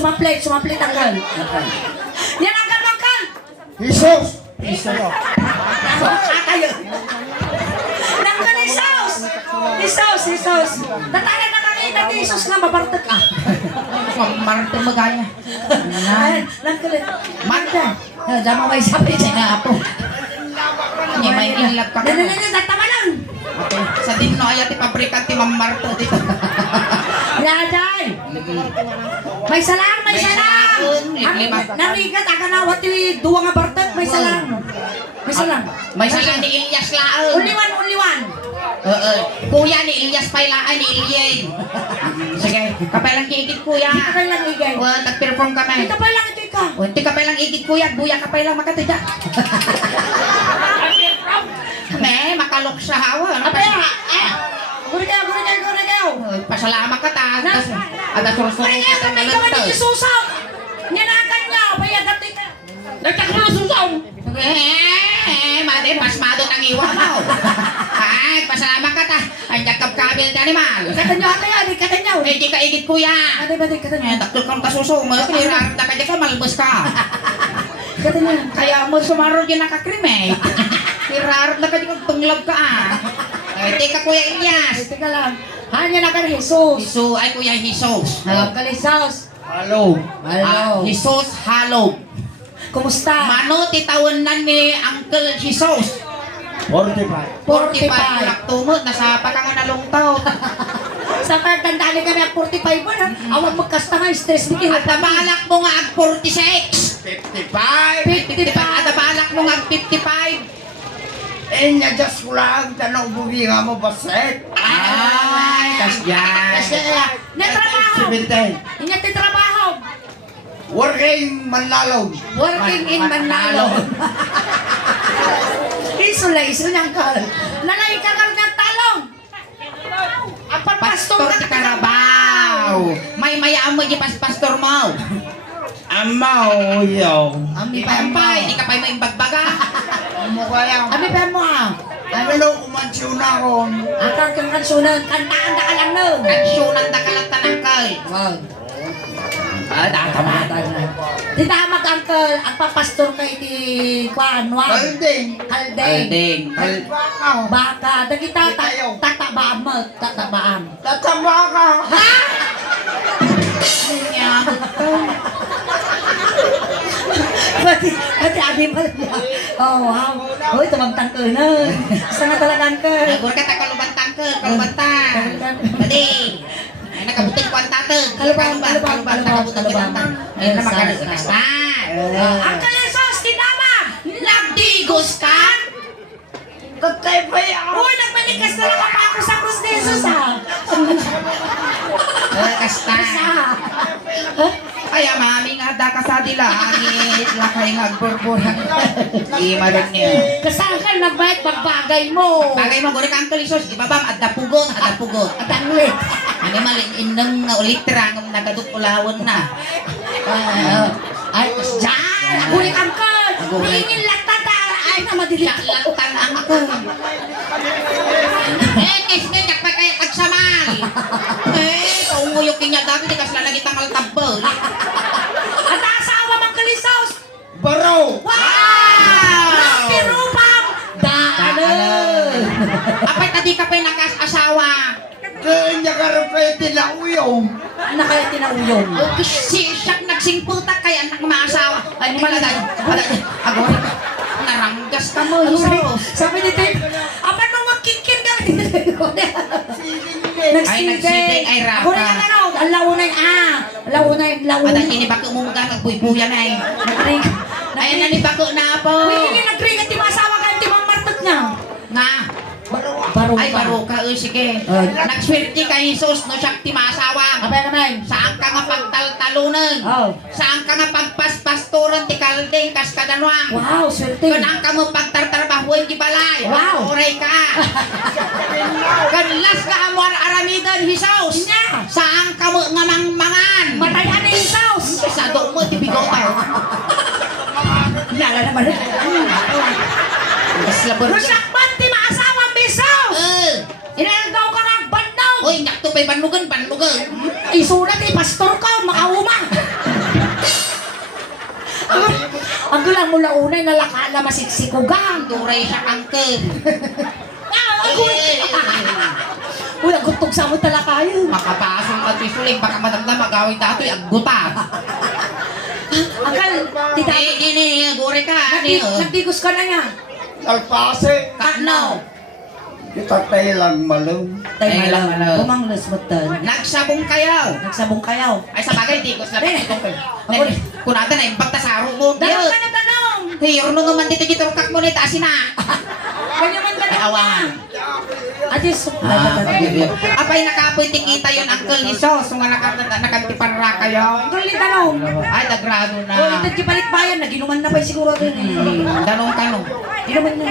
sumaplit Uncle. Yan Uncle. Jesus! Kakayo. Uncle Jesus. Tatala nakakita ni Jesus na mabartag ka. Marang magaya. Ayan, Uncle. Marta. Dama may sabi siya nga ako. Niya may inlap ka ka. Tama lang. Okay. Sa din no ayat ipabrikan ti Ma'am Marta dito. Yaday. May salang. Narigat aga na wati duwa nga bartag may salang. May sala ni Ilyas laang. Only one. Kuya ni Ilyas pailaan ni Ilyay. Sige, kapay lang kiigit kuya. Ito pa lang igay. Nag-perform kami. Ito pa lang ito ka. Unti kapay lang igit kuya, buya kapay lang makatida. Kami, makalok sa hawa. Apa ya? Guri kayo. Pasalamat ka ta. Ada surusuruan Guri ka kayo, may ta. gawa ni susaw. Ninakan niya, paya dati ka. Nagtaklo susaw. Mate, pasmado ng iwa mo. Ay, pasalamat ka ta. Ang jakap kabil na animal. Kata niyo ate. Hindi ka igit kuya. Ate ba kata niyo? Takto kang kasuso mo. Kaya nakadya ka, malbos ka. Kata niyo. Kaya mo sumaro din nakakrime. Kira na ka kang tunglab ka teka kuya Ilyas. Teka lang. Hanya na ka Jesus. Hiso, ay kuya Jesus. Kalisaos. Hello! Jesus, hello. Kumusta? Mano titawon na ni Uncle Jesus. 45. 45 laktumot, nasa pakanganalong taon. Sa pagtandali kami ang 45 mo na. Awag magkasta nga, stress ni At nabalak mo nga ang 46. 55! At nabalak mo nga ang 55. Just ko lang, tanong bugi nga mo baset. Ay, kasyan. Kasi, natrabaho. 17. Inyat yung trabaho. Working Manlalong. Working in Manalo. Iso niyang kal. Nanay ka ng talong. Ang pastor Pastor ka ti Carabao. May mayaan mo di pastor mo. Amaw yaw. Ami Ampay, di ka pa yung bagbaga. Amo kaya. Ami pa mo ah. Ano lo kumansyo na ron? Akang kang kansunan, kantaan na ka lang nun. Kansyunan na kalatan ng kal. Wow. Tamatan na. Di tamag uncle, ang papastor kay di Kwan, Kalding. Kaldeng. Kalbakaw. Baka, dagita tatabaan mo, tatabaan. Tataba ka. Ha? Pati abi mo niya. Oh, wow. Uy, tumagtang ka na. Saan na talaga uncle? Nagor ka ta kalubantang ka, kalubantang. Pwede. Ay nakabuting ko ang tatag. Nakabuting ko ang tatag. Ayun na magkalikas na. Uncle Jesus, tinamag! Nagdigos ka? Tatay pa yaw. Uy, nagmanikas na lang pa ako sa krus ni Jesus ha. Kasta. Ha? Kaya mami nga da ka sa dilangit. Lakay nga agburburan. Ima rin niya. Kasal ka nagbayad pagbagay mo. Bagay mo, guri ka ang kalisos. Ibabam, adapugot. At ang ulit. Ano malin, inang ulitra ng nagadukulawan na. Ay, dyan! Ulit angkol! Tingin lang tata! Ay, na madilit ako. Laktan ang ko. Kes nga, nakpay kaya pagsamal. Paunguyok niya dati, di kas lalagit ang altabal. At asawa mang kalisaos! Baro. Wow! Napirupam! Daanan! Apay tadi ka pa yung nakasawa. Kanya ka rin kayo tinauyong. Ano kaya tinauyong? Si siyak nagsingputa kaya anak maasawa. Ay, maladay. Agor. Naranggas ka mo. Sabi ni Ted, apan mo magkikin ka? Ay, nagsiding, ay, rapa. Ako na yan ano, ang launay, Ada ini bako mo mga nagbuy-buya na eh. Ay, nani bako na po. Uy, hindi nag-ring at di masawa ka, di mamartot niya. Nga. Baro Ay, baro ka. Sige. Nagswerte ka, Jesus, no siyak ti maasawa. Apa naman? Saan ka nga pagtaltalunan? Oh. Saan ka nga pagpaspastoran ti kaldeng kas kadanwang? Wow, swerte. Kanang ka mo pagtartarbahuin ti balay. Wow. Oray ka. Kanlas ka amo aramidan hisaus. Inya. Saan ka mo nga mangmangan? Matayan na yung sauce. Sa do mo ti bigotaw. Lala naman. Mas labor. Rusakban ti maasawang bisaw. Inalagaw ka ng bandaw. Oy, nakto pa'y banlugan. Isura ti pastor ka, makauma. lang mula unay nalakala masiksikugang. Duray siya uncle. Ako. Uy, agutog sa mo tala kayo. Makapasok ka tisuling, baka madamdam magawin dato agguta. Akal, tita. Ini, gore ka. Nagdigos ka na niya. Alpase. Takno. Kita tayo lang malong. Ay, malaw. Bumanglas mo tan. Nagsabong kayaw. Nagsabong kayaw. Ay, sa bagay, di ko sa Ako- Kung natin na impacta sa aro mo. Tanong ka na tanong. Hey, urno naman dito dito rukak mo na itasin na. Kanya man tanong na. Awangan. Adis. Apay nakapoy tikita yon Uncle Isos. Nga nakagtipan ra kayo. Ang galing tanong. Ay, dagrado na. O, itad kipalit bayan. Naginuman na pa siguro rin. Tanong. Ginuman na.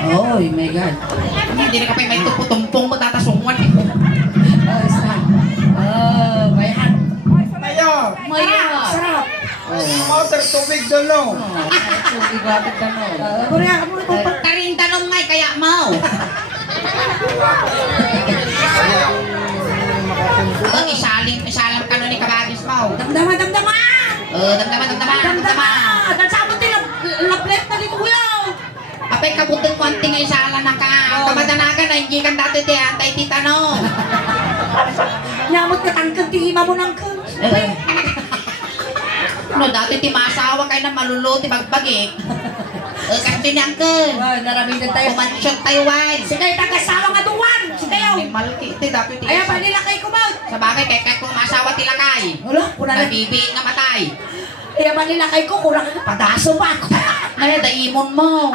Oh my God. Hindi na kapay may tumpong mo tatasungwan. Oh, isa. Oh, bayan. Maya. Maya. Sarap. Water tubig dalo. Korea, kamu ito pa. Taring tanong ngay kaya mau. Ang isalam ka nun ni kabagis mau. Damdama. Damdaman. Damdama. Kansabot din. Laplet na dito kuya. Apay kabutong konti nga isala na ka. Kamadanagan na hindi kan dati ti antay ti tanong. Nyamot ka tangkang tingima mo nang kang. No, dati ti masawa kayo na malulo ti bagbagik. Kasi ni Uncle. Naraming din tayo. Kumansyon Taiwan. Sige, tagasawa nga duwan. Sige, May malki ti dati ti. ayaw pa nila kay kumag. Sa bagay kay kung masawa ti lakay. Wala, kuna na. Nabibi nga matay. Ayaw pa nila kay ko. Kurang ka padaso pa ako. Ay, daimon mo.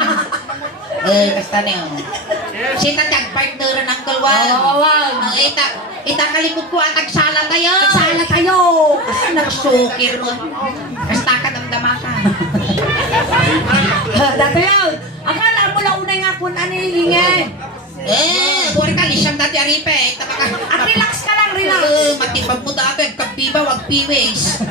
Basta niyo. Sita tag-partner ng Uncle Juan. Wawawag. Ita kalikod ko at nagsala tayo. Sala tayo. Nagsukir mo. Basta ka damdama ka. Dati yun. Akala mo lang unay nga kung ano yung ingay. Buwan ka, lisyang dati aripe. At relax ka lang, relax. Matipag mo dati, kabiba, wag piwis.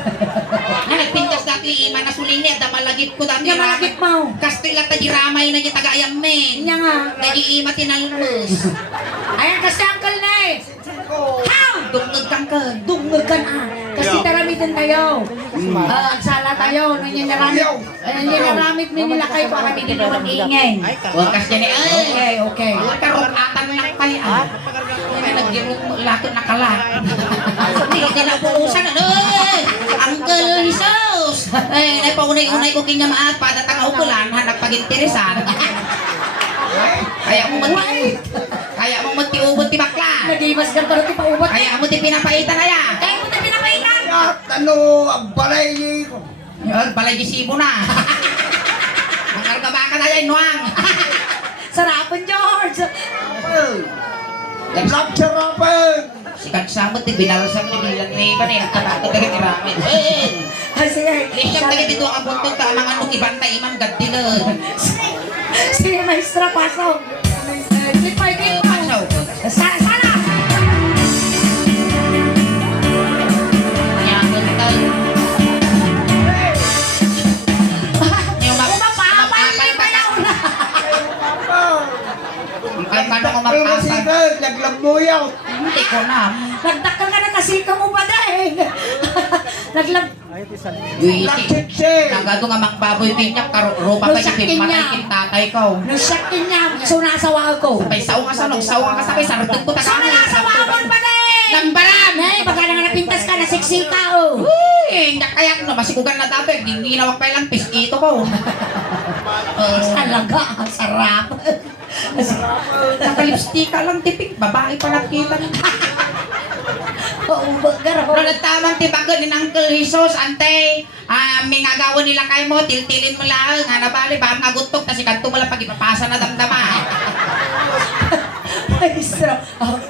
Nagpintas dati, ima na sulini, at malagip ko dati. Yung malagip mo. Kastila ta di ramay na di tagayam men. Inya nga. Nagi ima tinalmas. Ayan kasi uncle na eh. How? Dungag kang ka. Dungag ka na. Kasi taramitin tayo. Sala tayo. Ninaramit mo nila kayo para may ginawan ingay. Huwag kasi ni ay. Okay. Huwag ka rukatan lang kayo. Kaya nag-girot mo lakot na kala. Hindi na puusan. Uncle Jesus. Ay, naipaunay-unay ko kinya maat. Padatang upulan. Hanap pag-interesan. Kaya mo mati-ubot ti bakla. Nag-iwas ka pero ti paubot. Kaya mo ti pinapaitan na ya. Kaya mo na pinapaitan. At ano, ang balay ko. Yun, balay gisibo na. Ang kargabaka na yan, Nuang. Sarapan, George. Sarap-sarapan. Sikat samot, binalasan ni bilang ni Iban eh. Nagkatakot na kiti ramen. Kasi Lisyang tayo dito ang buntog ka, mga nung ibang na imam gaddilan. si Maestra pasok. Si Pagin pa. Sana! Paano ko Pero magpapag? masigad, naglagbuyaw. Hindi ko na. Nagdakal ka na kasi ka mo ba dahil? Naglab... Nagsitsig. Nagado nga magbaboy pinyak, ropa pa yung matay tatay ko. Nung syakin niya, so nasawa ako. Sabay sawa ka sa nog, sawa ka sabay sartag ko So taga. nasawa mo ba dahil? Lambaran! Ay, baka na nga napintas ka, nasiksi ka oh. Uy, kaya no, masikugan na dati, hindi ginawag pa lang piskito ko. Talaga, ang sarap. Naka-lipstick ka lang tipik, babae pa nakita. Oo, bagaro. Pero nagtamang tibago ni Uncle Jesus, ante, may ngagawa nila kayo mo, tiltilin mo lang, hanabali, baka nagutok, tas ikanto mo lang pag ipapasa na damdama. Maestro,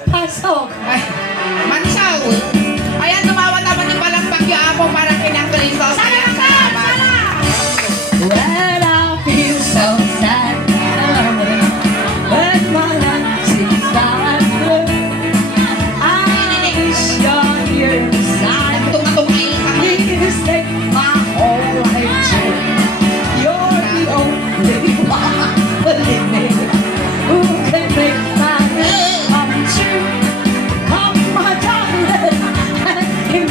pasok. Ay, Mansaw, ayan, tumawa naman ni palang pagyo ako para kay Uncle Jesus. Sana! When I feel so sad, when my life seems not good, I wish you're here beside me. Tumatungay ka. Please take my whole life too. You're the only one in me who can make my dreams come true. Come, my darling, and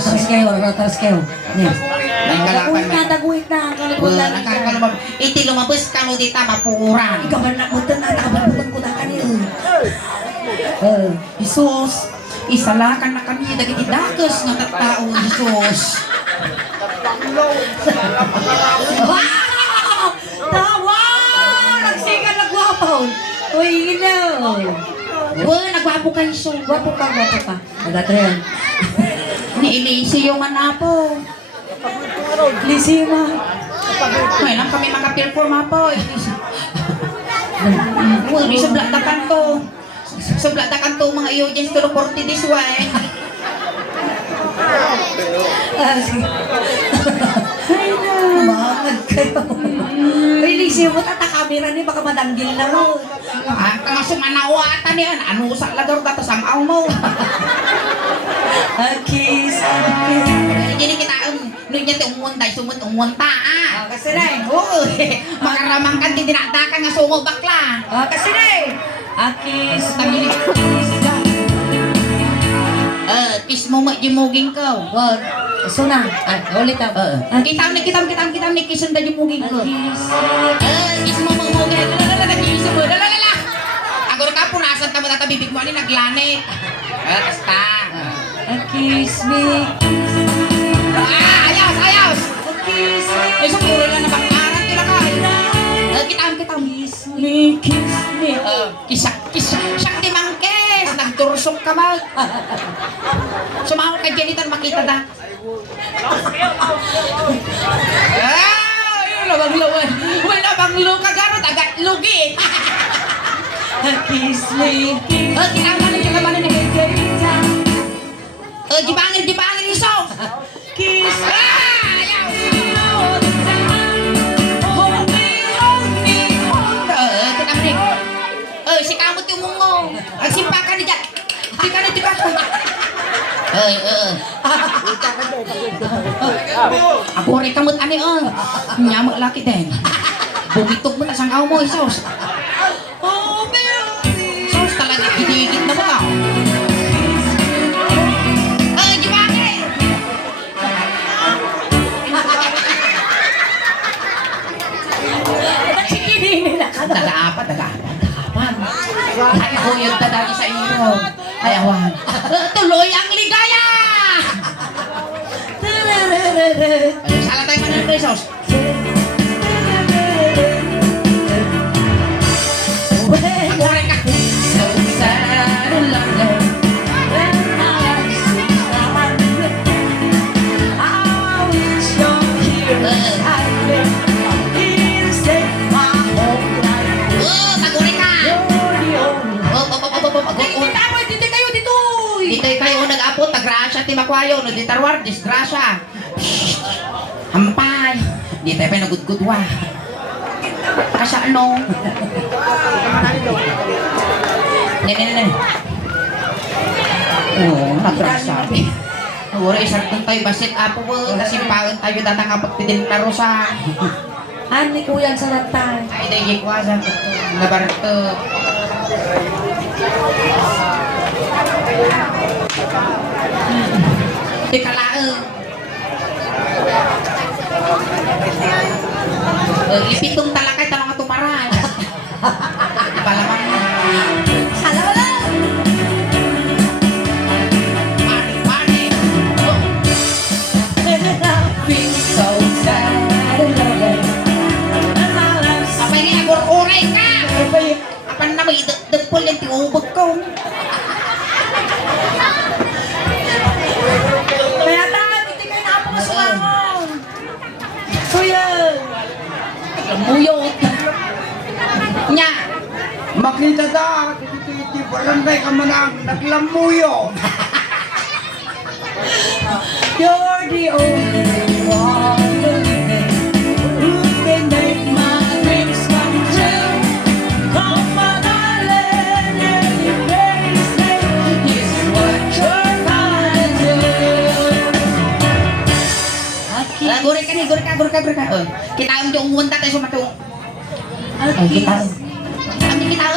Atras kayo, atras kayo. Yes. Nagkalapan Daguit na, kalabot na. Nakakalumab. Iti lumabas ka no dita mapuuran. Ikaw man nakutan na, nakabalbutan ko na kanil. Jesus, isalakan na kami dagiti dakes nga tattao Jesus. Wow! Tawa! Nagsigal na gwapaw. Uy, ginaw. Nagwapo ka Jesus. Gwapo ka. Nagatra yan. Ni Elise yung anapo. Lisima. May lang kami maka-perform po. Di subladakan to. Subladakan to mga audience to report this way. Sige. Ay na. Mahangad kayo. Uy, Lisima, tata kamera ni baka madanggil na mo. Kang sumanawatan yan. Ano sa lagar dato sa maaw mo. Kiss. Jadi kita nun niya umunday, sumut umunta Kasi na eh. Oo, makaramang kan tinatakan nga sumo bakla. Kasi na eh. Kiss. Kiss mo majimuging ko. Wag. So na. Ulit na. Kitam ni kiss na jimuging ko. Kiss mo mamuging. Kiss mo. Agor ka punasan tamo tatabibig mo ani naglanit. Basta. Kiss me. Ayos. Kiss me. Ay siguro na nabangaran kila ka. Kitam. Kiss me. Kiss. Sakti mangkes. Nagtursok ka ba? Sumahol ka janitor makita da. Labang-lawan. Wala bang luka garot agad lugi. Kiss me. Kinamanan ni Dibangin iso. Kiss me. Si kamot yung mungo. Ang simpakan ni Jack. Di ka na. Ako rin kamot ani Nyamag laki din. Bumitog mo na sang aw mo isos. Sos talaga pinigit na ba? Gibangin! Sikinin nila ka. Daga-apat. Ay, ako yung dadali sa iyo. Ayawan. Tuloy ang ligaya! Sala tayo man ng pesos. Magkurin ka. So sad and lonely. Magkurin ka. Dito kayo nag-apot, tagrasya, timakwayo, naditarwar, disgrasya. Hampay. Dito pa nagudgudwa. Kasi ano? Nene. Oo, nagrasya. Uro, isang kong tayo basit apo po. Kasi paon tayo datang kapag pidin na rosa. Ani kuyang sa natay. Ay, dahil ikwasan. Nabarto. Teka lang. Ipitong talakay tanong nga tumaray. Palamang. Alam mo lang. Mani. Feel so sad and lonely. Apa ini agor-oray ka? Apa na may dagpol yung tiubag ko? Kaya tahan, hindi kayo nakapagasulangon. Kuya. Muyot. Nya. Makita da, titi barangay ka man ang naglamuyo. You're the only one who can make my dreams come true. Come on, darling, you may say it's what you're gonna do. Gurek ka. Kita ang yung munta tayo sumatong. Kita. Kami kita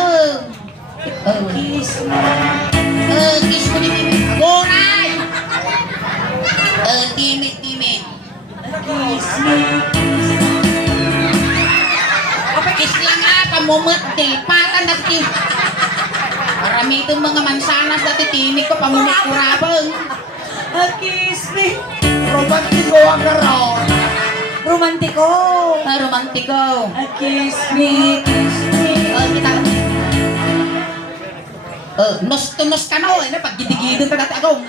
Kiss kiss mo ni Bibi. Goray! Timid. Kiss me. Kiss lang pamumot, patan dati. Marami itong mga mansanas dati timid ko, pamumot kurabang. Kiss me. Romantiko ang karoon. Romantiko. Romantiko. Kiss me, kiss me. Kita. Nos ka no, pag gidigidon ka dati agong.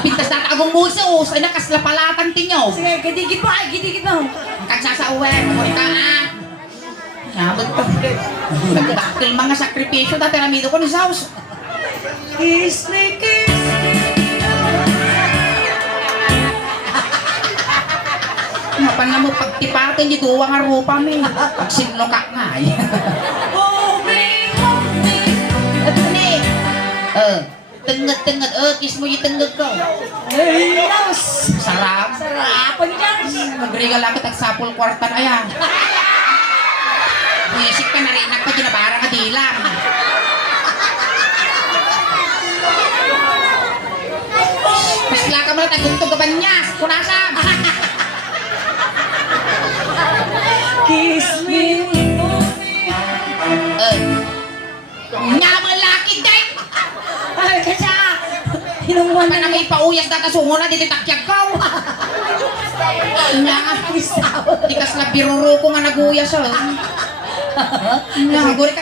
Pintas dati agong musos, ay nakaslapalatan tinyo. Sige, gidigit mo. Kagsasauwe, kumurita Sabot pa. Nagdakil mga sakripisyo dati ramido ko ni Saus. Kiss me, kiss me. Mapan na mo pagtipatin di duwa nga rupa mi. Pag sinloka nga eh. Hold me. Ito ni. Tengad. Kiss mo yung tengad ko. Hey, yes. Sarap. Sarapan yan. Magregal ako tagsapol kwartan ayan. Isip ka na rin, nagpaginabarang ka dilang. Pasla ka mo na tagumtog ka ba niya? Kunasam! Kiss me. Nga mo laki, day! Ay, kasi hinungwan Paano may pauyas na kasungo na, dito takyag ko! Nga nga, di kas na biruro ko nga naguyas, oh. Nga, guri ka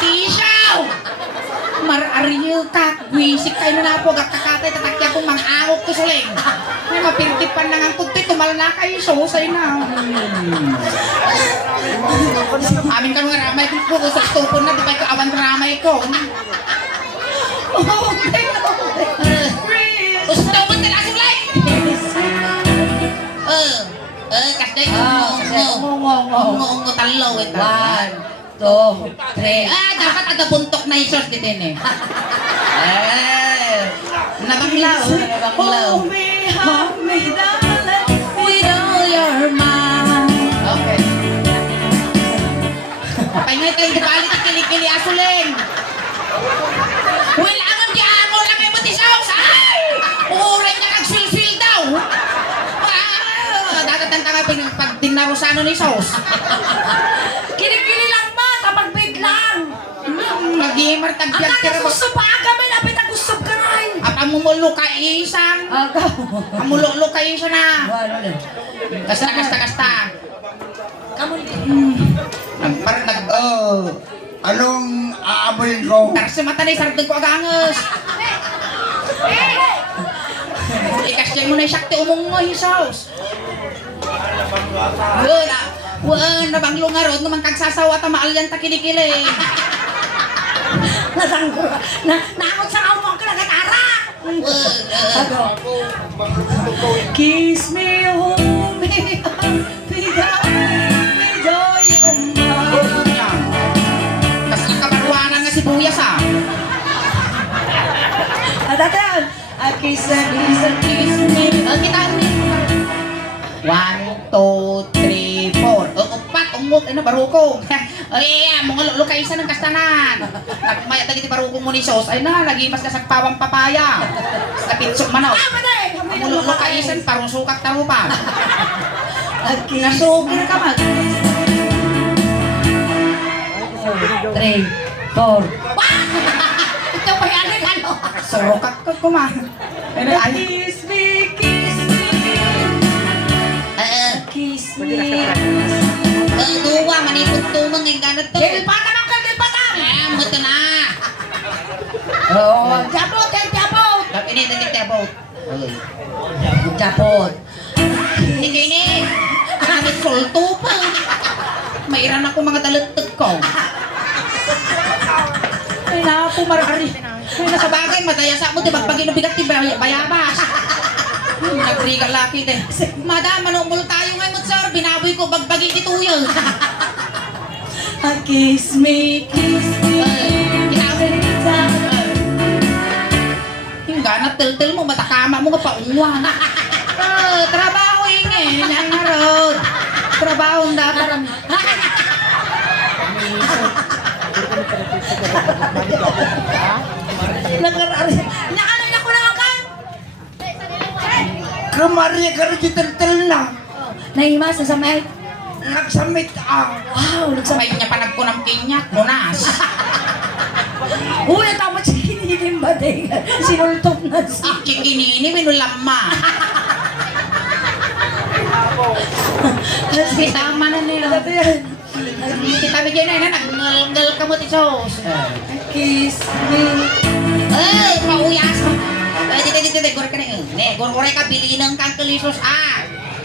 Tisaw! Mar-ariyo ka, wisik kayo na po, kakakatay, tatakya kong mga ahok ko suling. May mapirkipan na nga kunti, tumal na kayo, susay na. Amin ka mga ramay ko, gusto tupon na, di ba ikaw awan ramay ko. Gusto mo nila sulay? Kasday, ungo talo, ito. 1, 2, 3. Dapat ada buntok na isos di din eh. Nabanglaw. Hold me, darling, With all your mind. Okay. Pahingay kayo, di ba alit ang kilikili asuling? Well, ang ang diamo lang kayo matisaw. Ay! Uuray niya nagsilsil daw. Dagatang ka pag dinarusano ni Sos. Kilikili lang ba? Kapag bait lang. Mag-iimar Ang tagbiag ka rin. gusto pa aga may lapit ang gusto ka rin. At ang mumulo ka isang. Ang mululo ka isa na. Kasta. Kamu Anong aamoyin ko? Tarsi mata na isarapin ko agangas. Ikasya mo na isakti umong mo hisaws. Wala bang lungarod naman kagsasawa ta maalyan ta kilikili. Nakot sa kaumong ka nagkatara. Kiss me, hold me, joy of mine. Kas nakabaruanan nga sibuyas ah. Atatan, kiss me. Kita ni. 1, 2, 3, 4. Upat, ungot, ay na, baruko. Ay, mga lulo kayo isa ng kastanan. Nagmaya tagi ti baruko mo ni Sos. Ay na, lagi mas kasagpawang papaya. Sa pitsok manaw. Matay! Ang lulo kayo isa, parang sukak tarupa. Kiss Nasugir ka mag. 3, 4. Ito pa yan, ano? Surukat ka kuma. Kiss me, kiss me. Kiss me. Duwa, manipot-tumang yung ganat to. Gilpatan ang gilpatan! Muto na. Oo. Japot, japot. Ini, tebot. Japot. Ini. Kamit sulto pa. Mairan ako mga talentag ko. Ay na po marari. Ay nasa bagay, madaya sa mo, di magpaginobigat ti bayabas. Nagriga laki de. Madam, manumul tayo ngayon, sir. Binaboy ko, bagbagi dito yun. Kiss me, kiss me. Yung ganat, tel-tel mo, matakama mo nga paunwan. Trabaho ingin, yan nga road. Trabaho ang dapat. Nakarari. Nakalala ko naman ka. Rumari ka rin titil na. Naimas na sa may. Nagsamit Wow, Sabay niya pa nagkunam kinyak, kunas. Uy, tama si kinilim ba day? Sinultog na si. Chikinini, winulamma. Tama na nila. Ano yan? Kita mo dyan na, nagngal ka mo tisos. Kiss me. Eh, pauyas mo. Dito, gor ka na yun. Ne, gor ka, bilinang kang kalisos.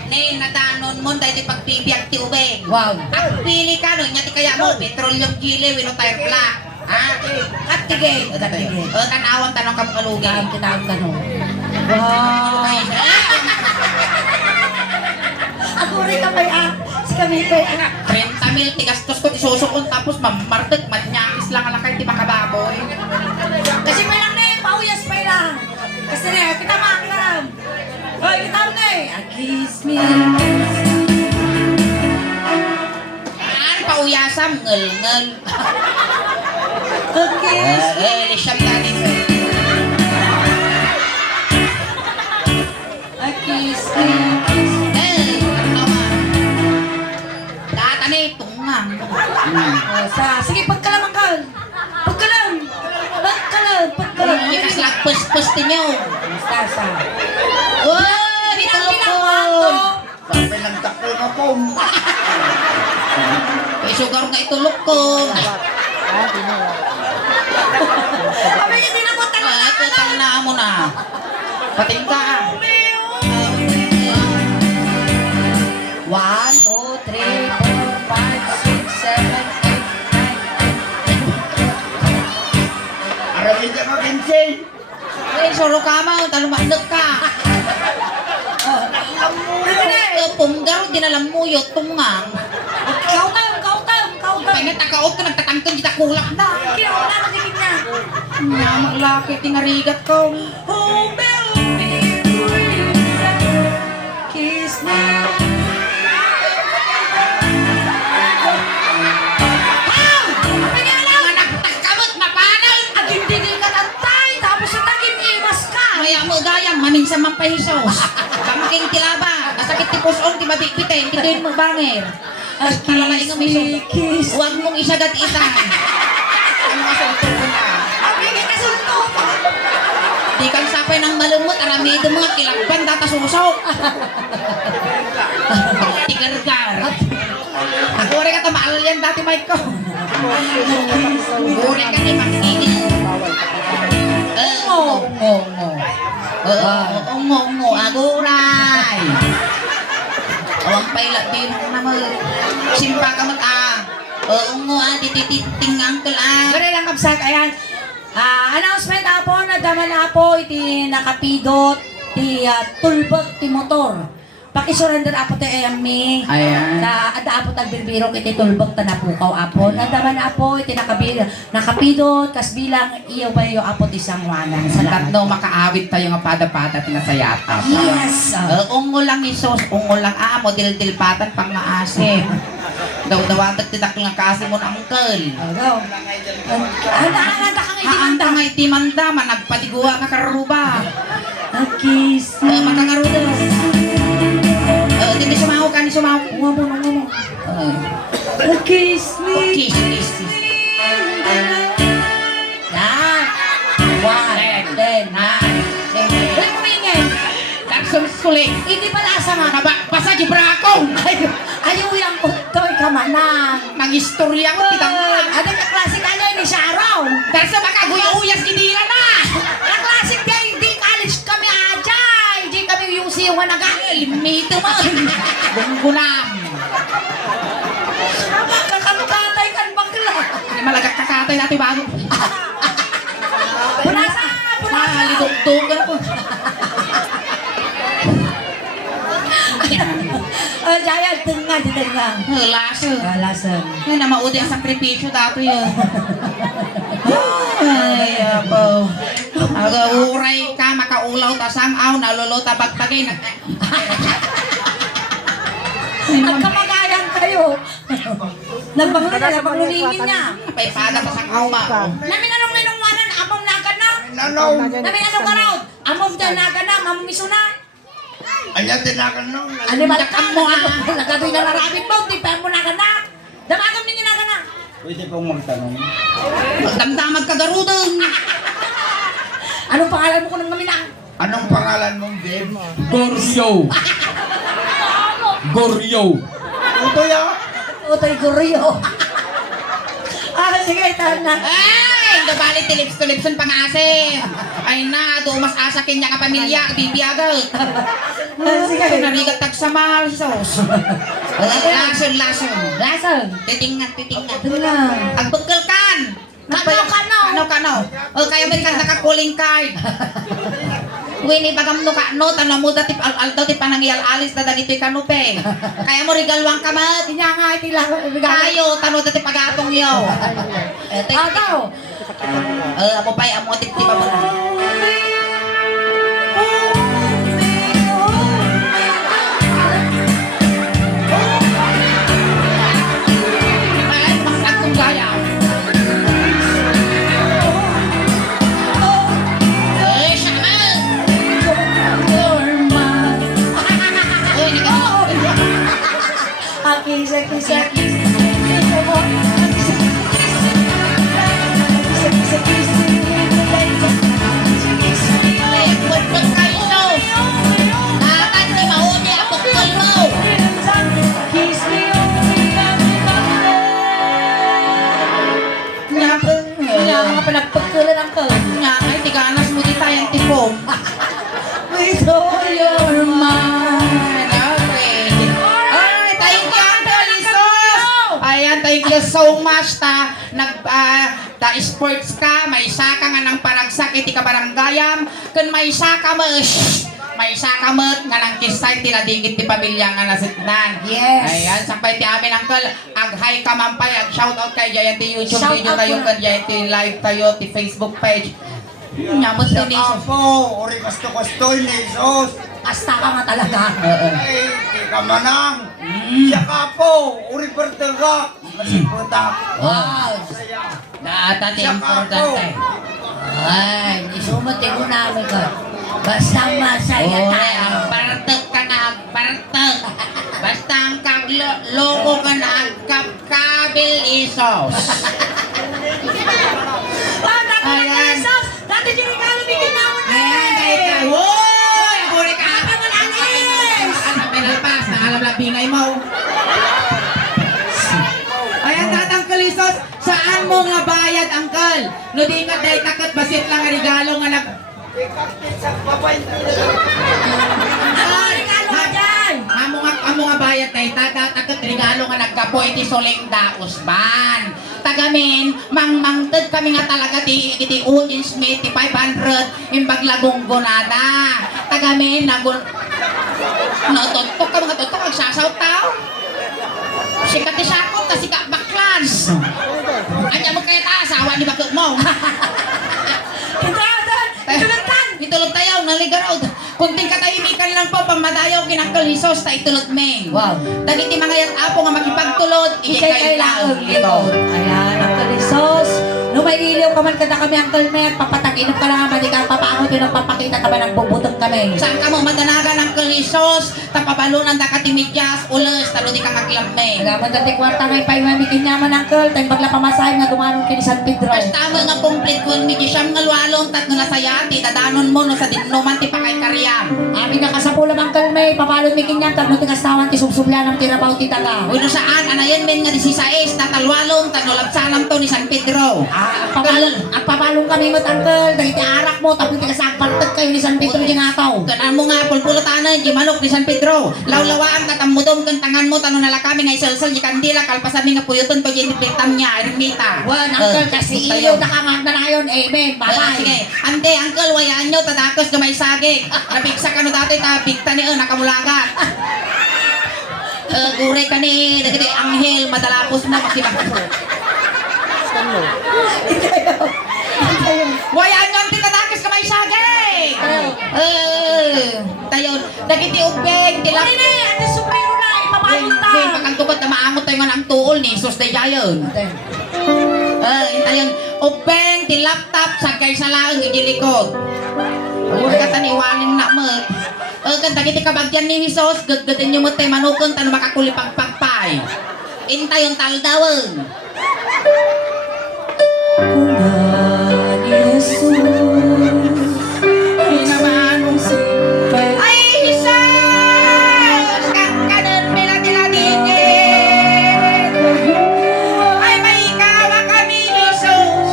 Ne, nadanon mo, dahil pagpibiyag ti ubeng. Wow. At pili ka, no, nyati kaya mo, petroleum gili, wino tire black. At tigay. O, tanawang tanong ka mo kalugi. Taan kita ang tanong. Wow. Ako rin kamay Si kami pa 30 mil, tigastos ko, isusukon, tapos mamartag, manyakis lang alakay, di makababoy. Kasi may lang na pauyas pa lang. Kasi na, kita makaklam. Hoy, kita mo na kiss me. Pauyasam, ngel. Kiss me. Lisham tadi. Kiss me. Data ni tungang. Sige, pagkalam. Hindi kas lagpes-pes tinyo. Basta. Oh, dito ko. Sabi ng takol na po. Kay sugar nga itulog ko. Sabi niya, di na ko talaga. Katang na mo na. Pating ka. 1, 2, 3, 4, 5, 6, 7, 8, 9. Aramid ka kinsin. Eh, solo ka mo. Talumandag ka. Punggar, dinalam mo yun. Tungang. Kautam. Pagkat nagkaot ka, nagtatangkang kita kulak na. Kinauna na digit niya. Maglaki, tingarigat ko. Oh, baby, kiss me. Nagtakamot, mapanal! Agin-digil ka tantay, tapos yung tagin-imas ka. Maya mo gayang, maminsan man pahisos. Bangking tilaba, nasakit ti puson, ti mabikbitin, ti din mo bangir. Palalaing ang miso. Kiss. Huwag mong isagat-isa. Ano nga sa ito ko na? Abigay ka sulto. Di kang sapay ng malumot, aramido mga kilakban, datasuso. Tigargar. Agore ka tamaalal yan dati, Mike ko. Agore ka ni Maxine. Ungo, aguray. Awang pailat din na mo. Simpa ka mat ungo tititing uncle Gari lang kapsat, ayan. Announcement na po, nadaman na po, iti nakapidot, ti tulbag, ti motor. Pakisurrender apo ti Emmy. Ayan. Sa ada apo tagbirbiro iti tulbag ta napukaw apo. Nadaman na po, iti nakapidot, kas bilang iyo ba yung apo ti Sangwanan. Salamat. Tatno makaawit tayo nga pada-pada tinasayata. Yes. Ungo lang isos, ungo lang mo dil-dilpatan pang maasim. Daw-dawatag tidak nga kasi mo ng uncle. Go. Handa kang Haanta itimanda. nga itimanda, managpatiguwa nga karuba. Kiss me. Makangaruda. Hindi sumaho ka, ni sumaho. Unga mo. Kiss me. Kiss. Yan. 1, 10, 9. Uy, kumingin. Nagsulit. Hindi pala asa nga. Basa di brakong. Ayaw yung utoy ka manang. Nang-istorya ko, titang. Ada ka klasik ano ni Sharon. Dahil sa makaguyuyas, ginila na. Ang klasik day, di college kami ajay. Di kami yung siwan na gahil. Limito mo. Bunggulam. Kakalukatay kan bakla. Hindi malagak kakatay natin bago. Punasa. Malidugtog ka na po. Jaya, tinga. Laso. Lasan. Yan na maudi ang sakripisyo dato yun. Ay, apo. Aga-uray ka, makaulaw ta sangaw, nalolo ta bagtagay. Magkamagayan kayo. Nagbangulingin niya. Pay pada pa sangaw ma. Namin anong ninungwanan, amom na ka na. Nanaw. Namin anong karaw, amom na ka na, mamamiso na. Ayan, tinakan nung. Animal ka Dakam mo, ah. Nagkatoy na narabit mo, tipan mo na ka na. Damagam ninyo na ka na. Pwede pong magtanong. Damdamag kagarudong. Anong pangalan mo ko nang gaminang? Anong pangalan mong babe? Goryo. Goryo. Utoy ah. Utoy Guryo. Sige, tahan na. Ay, gabali tilips to lipson pangasim. Ay na, dumas asa kanya nga pamilya, bibiyagal. Sige. Narigat tagsamahal, sos. Lason. Lason. Titingat. Ito na. Agbukal kan. Kano. O kaya ba ka nakakuling card? Wini bagam no kano, tanong mo dati aldo ti panangyal alis na dagito kanupe. Kaya mo regalwang kamat. Inya nga, itila. Kayo, tanong dati pagatong yo. Agaw. Amo pa'y amo tiktiba mo na. Ay, masag kong gaya. Eh, siya naman. Uy, Kisa. Ay, put kayo no. Nakatan ni Mahoni ang pagkul mo. Kaya mga pinagpagkulan ang ko. Nga kay tiganas mo di tayong tipong. With all your mind. Okay. Ay, thank you, Uncle Isos. Ayan, thank you so much ta ta sports ka, may isa ka nga ng paragsak iti ka baranggayam, kun may isa ka may isa ka nga ng kisay tinadigit ti pamilya nga nasitnan. Yes. Ayan, sakbay ti amin Uncle, ag-hi ka mampay, ag-shoutout kay Jayan ti YouTube Shout video out tayo, mo kan Jayan ti live tayo, ti Facebook page. Nyamot Siya din ka Isos. po. Uri kasto-kastoy ni Jesus. Kasta ka nga talaga. Ay, di ka manang. Siya ka po. Uri pertega. Masiputa. Wow. Saya. Data ti Siya ka po. importante. Ay, isumati ko namin ka. Basta masaya tayo. Agpartek ka na, agpartek. Basta ang loko ka na, agkapkabil Isos. Ayan. Dati di regalo bigyan na mo na Ayan, kahit ka. Woy! Aburi ka! Ang pinalpas, nakalam lang bingay mo. Ayan, tatang Kalisos, saan mo nga bayad, Uncle? No di ka dahil takot basit lang ang regalo nga nag... Amo nga bayad kay tagat regalo nga nagkapo iti soleng daos ban. Tagamin mangmangted kami nga talaga ti audience may ti 500 imbag lagong gonada. Tagamin nagun natontok ka mga tontok agsasaw tao. Sikat ti sakop ta sika baklans. Anya mo kay ta asawa ni bakit mo. Itulog tayo, naligaraw. Kunting katahimikan lang po, pamadayaw kinangkalisos, ta itulog meng. Wow. Dagiti mga yan apo nga makipagtulod, Ikay ikay lang. ito. Ayan, Uncle Isos. Nung may iliw ka man kada kami, Uncle Mer, papataginap ka lang naman, di ka papaangot yun ang papakita ka ba ng bubutong kami. Saan ka mo madanagan ng kalisos, tapabalunan da katimidyas, ulos, talo di ka maglameng. Alaman dati kwarta ngay pa'y mamikin naman, Uncle. Tayong bagla pamasahin nga dumanong kini San Pedro. Basta mo nga complete kung midi siyam nga lualong, tatno na sayati, dadanon mo no sa dinnuman ti pakay karyam. Amin na kasapula, Uncle May, papalon mikin yan, tagno tigastawan, tisubsublan ng tirabaw ti taga. Uno saan, anayan men nga 16, tatalwalong, tanolabsanam to ni San Pedro. Ang papalong kami mo, Uncle. Dahil ti arak mo, tapos tigasagpaltag kayo ni San Pedro di nga tao. Kanan mo nga, pulpulatanan, di manok ni San Pedro. Lawlawaan, katamudom, kantangan mo, tanong nala kami nga isalsal, di kandila, kalpasan mi nga puyuton, pag inipitam niya, ermita. Wan, Uncle, kasi iyo na kangag na ngayon. Amen. Bye-bye. Sige, ante, Uncle, wayaan nyo, tadakos gamay saging. Napiksa ka no dati, tabigta ni, nakamulagat. Gure ka ni, nagkiti, anghel, madalapos na, makibakto. Wayaan nyo, ante, tadakos gamay saging. Tayo, nagkiti ubeng, tilap. Ay, na, ate, suprero na, ipapalong ta. Sige, pagkantukot na maangot tayo nga ng tuol ni, sus na yayon. Tayon, ubeng, ti laptop, sagay sa laang, idilikod. Huwag ka taniwanin na mo. Kanta kiti kabagyan ni Jesus, gaggadin nyo mo tayo manukon, tano makakulipang pagpay. Intay yung taldawang. Kunan Jesus, Pinamanong simpay. Ay, Jesus! Kakanan pinatilatingin. Ay, may ikawa kami, Jesus.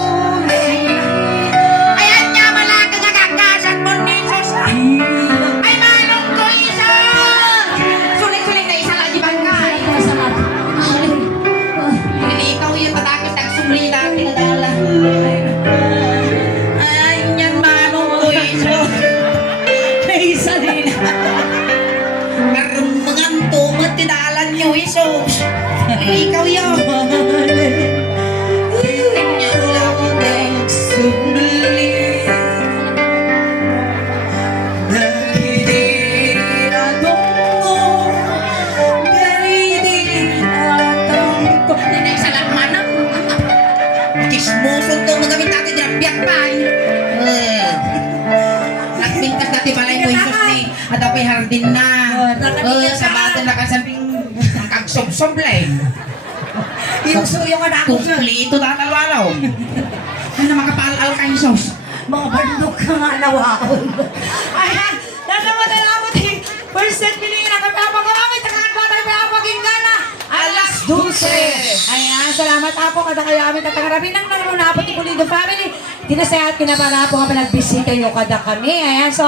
Ayan niya, malaki nga kakasan mo, Jesus. Ay, manong ko, Jesus! Sulit-sulit na isa lang di bangkay. Hindi ikaw yung patakot nagsumli natin na dala. Ay, yan manong ko, Jesus. Isa din. Karunungan tumot tinalan niyo, Jesus. Ikaw yun. Kanyang lauting Sumuli Naghihiradong Garidiratang ko Tinay sa lakmanang. Kismuson to magamit natin dirapyak pa. Nagpintas dati balay ko, Jesus ni. At ako'y hardin na. Sa bata na kasabing kagsob-soblay. Yung suyo ka na ako siya. Kumplito na talwalaw. Ano makapaalal ka, Jesus? Mga bandok ka nga nawaon. Ayan, nanaman na lang mo ting percent piling na kami ako kami takakan ba tayo may apagin ka na alas 12. Ayan, salamat apo kada kayo amin tatangarapin ng naroon na apo ti Pulido family. Tinasayat kinapara po nga pinagbisita nyo kada kami. Ayan, so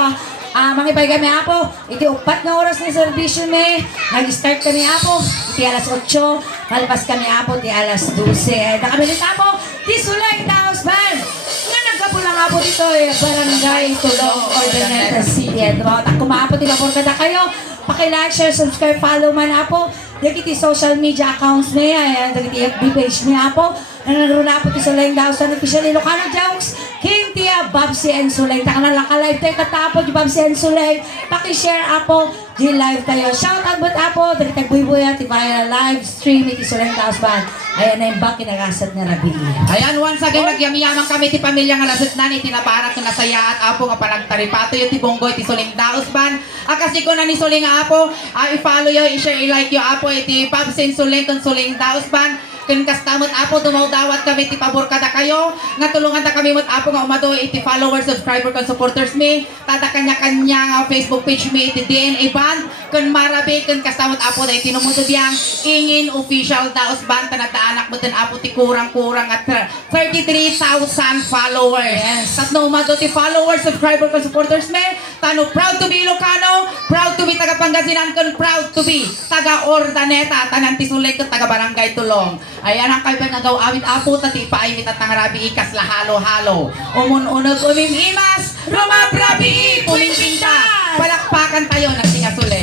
mangipay kami apo, iti upat na oras ni servisyo ni. Nag-start kami apo, iti alas 8. Malpas kami apo, ti alas 12. Ayan, kami rin apo, ti Sulay Taos Band. Nga nagkapulang apo dito Barangay Tulong Ordinary City. At kumaapot, tinapor kada kayo. Paki-like, share, subscribe, follow man apo. Dagiti social media accounts niya. Ayan, dagiti FB page niya apo. Nananaroon na po ti Sulay Taos Band, official Ilocano Jokes. King Tia, Babsi and Sulay. Taka na lang ka-live tayo katapo, di Babsi and Sulay. Paki-share apo, di live tayo. Shout out but apo, dali tagbuy-buya, ti viral live stream, iti Sulay Taos Band. Ayan na yung bak, kinagasat na nabi. Ayan, once again, nagyamyaman kami ti pamilya nga lasot na ni tinaparak na nasaya at apo nga panagtaripato yung ti Bonggoy ti Suling Daos Ban. Kasi ko na ni Suling apo, i-follow yo, i-share, i-like yo apo iti Pabsin Suling ton Suling Daos Ban. Kun kastamot apo dumawdawat kami ti pabor kada kayo nga tulungan ta kami mot apo nga umado iti followers, subscriber kan supporters mi tada kanya-kanya nga Facebook page mi iti DNA Band kun marabi kun kastamot apo dahil tinumudo diyang ingin official Daos Band tanataanak mo din apo ti kurang-kurang at 33,000 followers. Yes. Tat no umado ti followers, subscriber kan supporters mi tano proud to be Ilocano, proud to be taga Pangasinan kun proud to be taga Ordaneta tanan ti Sulay kun taga Barangay Tulong. Ayan ang kayo nagaw awit apo tati paimit at nangarabi ikas lahalo-halo. Umun-unog umimimas, rumabrabi, pumintinta. Palakpakan tayo ng tinga Sulay.